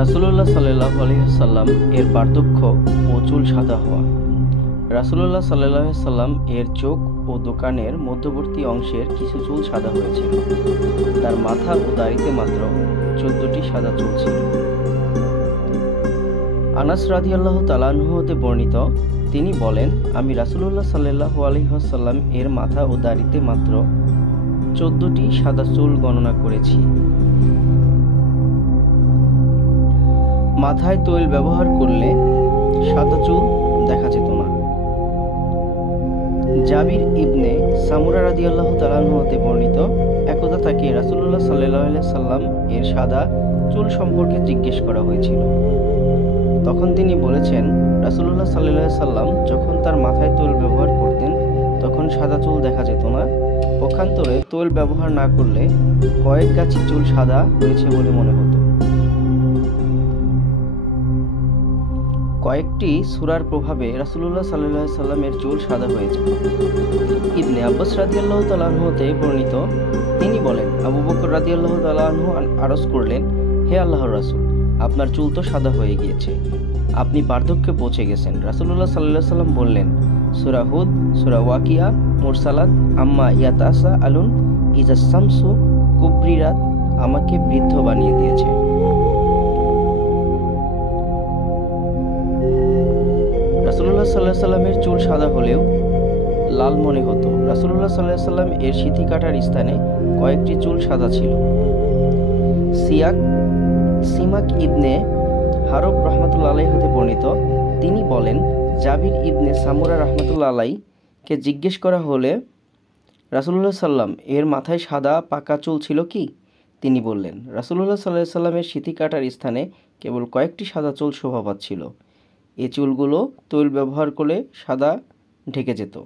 রাসূলুল্লাহ সাল্লাল্লাহু আলাইহি ওয়াসাল্লাম এর বার্ধক্য ও চুল সাদা হওয়া। রাসূলুল্লাহ সাল্লাল্লাহু আলাইহি ওয়াসাল্লাম এর চোখ ও দোকানের মধ্যবর্তী অংশের কিছু চুল সাদা হয়েছিল। তার মাথা ও দাড়িতে মাত্র 14টি সাদা চুল ছিল। আনাস রাদিয়াল্লাহু তাআলা আনহু হতে বর্ণিত, তিনি বলেন, আমি রাসূলুল্লাহ সাল্লাল্লাহু আলাইহি ওয়াসাল্লাম এর মাথা ও দাড়িতে মাত্র 14টি সাদা চুল গণনা করেছি। মাথায় তৈল ব্যবহার করলে সাদা চুল দেখা যেত না। জাবির ইবনে সামুরা রাদিয়াল্লাহু তাআলা আনহু হতে বর্ণিত, একদা তাকে রাসূলুল্লাহ সাল্লাল্লাহু আলাইহি সাল্লাম এর সাদা চুল সম্পর্কে জিজ্ঞেস করা হয়েছিল। তখন তিনি বলেছেন, রাসূলুল্লাহ সাল্লাল্লাহু আলাইহি সাল্লাম যখন তার মাথায় তৈল ব্যবহার করতেন তখন সাদা চুল দেখা যেত না। পক্ষান্তরে তৈল ব্যবহার না করলে কয়েক গাছি চুল সাদা হয়েছে বলে মনে হতো। কয়েকটি সূরার প্রভাবে রাসূলুল্লাহ সাল্লাল্লাহু আলাইহি সাল্লামের চুল সাদা হয়েছে। ইবনে আব্বাস রাদিয়াল্লাহু তাআলা আনহু হতে বর্ণিত, তিনি বলেন, আবু বকর রাদিয়াল্লাহু তাআলা আনহু আরজ করলেন, হে আল্লাহর রাসূল, আপনার চুল তো সাদা হয়ে গিয়েছে, আপনি বার্ধক্যে পৌঁছে গেছেন। রাসূলুল্লাহ সাল্লাল্লাহু আলাইহি সাল্লাম বললেন, সূরা হুদ, সূরা ওয়াকিয়া, মুরসালাত, আম্মা ইয়াতাসাআলুন, ইজা শামসু কুবরিরাত আমাকে বৃদ্ধ বানিয়ে দিয়েছে। রাসূলুল্লাহ সাল্লাল্লাহু আলাইহি সাল্লামের চুল সাদা হলেও লাল মনে হতো। রাসূলুল্লাহ সাল্লাল্লাহু আলাইহি সাল্লাম এর সিথি কাটার স্থানে কয়েকটি চুল সাদা ছিল। সিমাক ইবনে হারব রাহমাতুল্লাহ আলাইহি হতে বর্ণিত, তিনি বলেন, জাবির ইবনে সামুরা রাহমাতুল্লাহ আলাইহিকে জিজ্ঞেস করা হলে, রাসূলুল্লাহ সাল্লাম এর মাথায় সাদা পাকা চুল ছিল কি? তিনি বললেন, রাসূলুল্লাহ সাল্লাল্লাহু আলাইহি সাল্লামের সিথি কাটার স্থানে কেবল কয়েকটি সাদা চুল শোভা পাচ্ছিল। এ চুলগুলো তৈল ব্যবহার করলে সাদা ঢেকে যেত।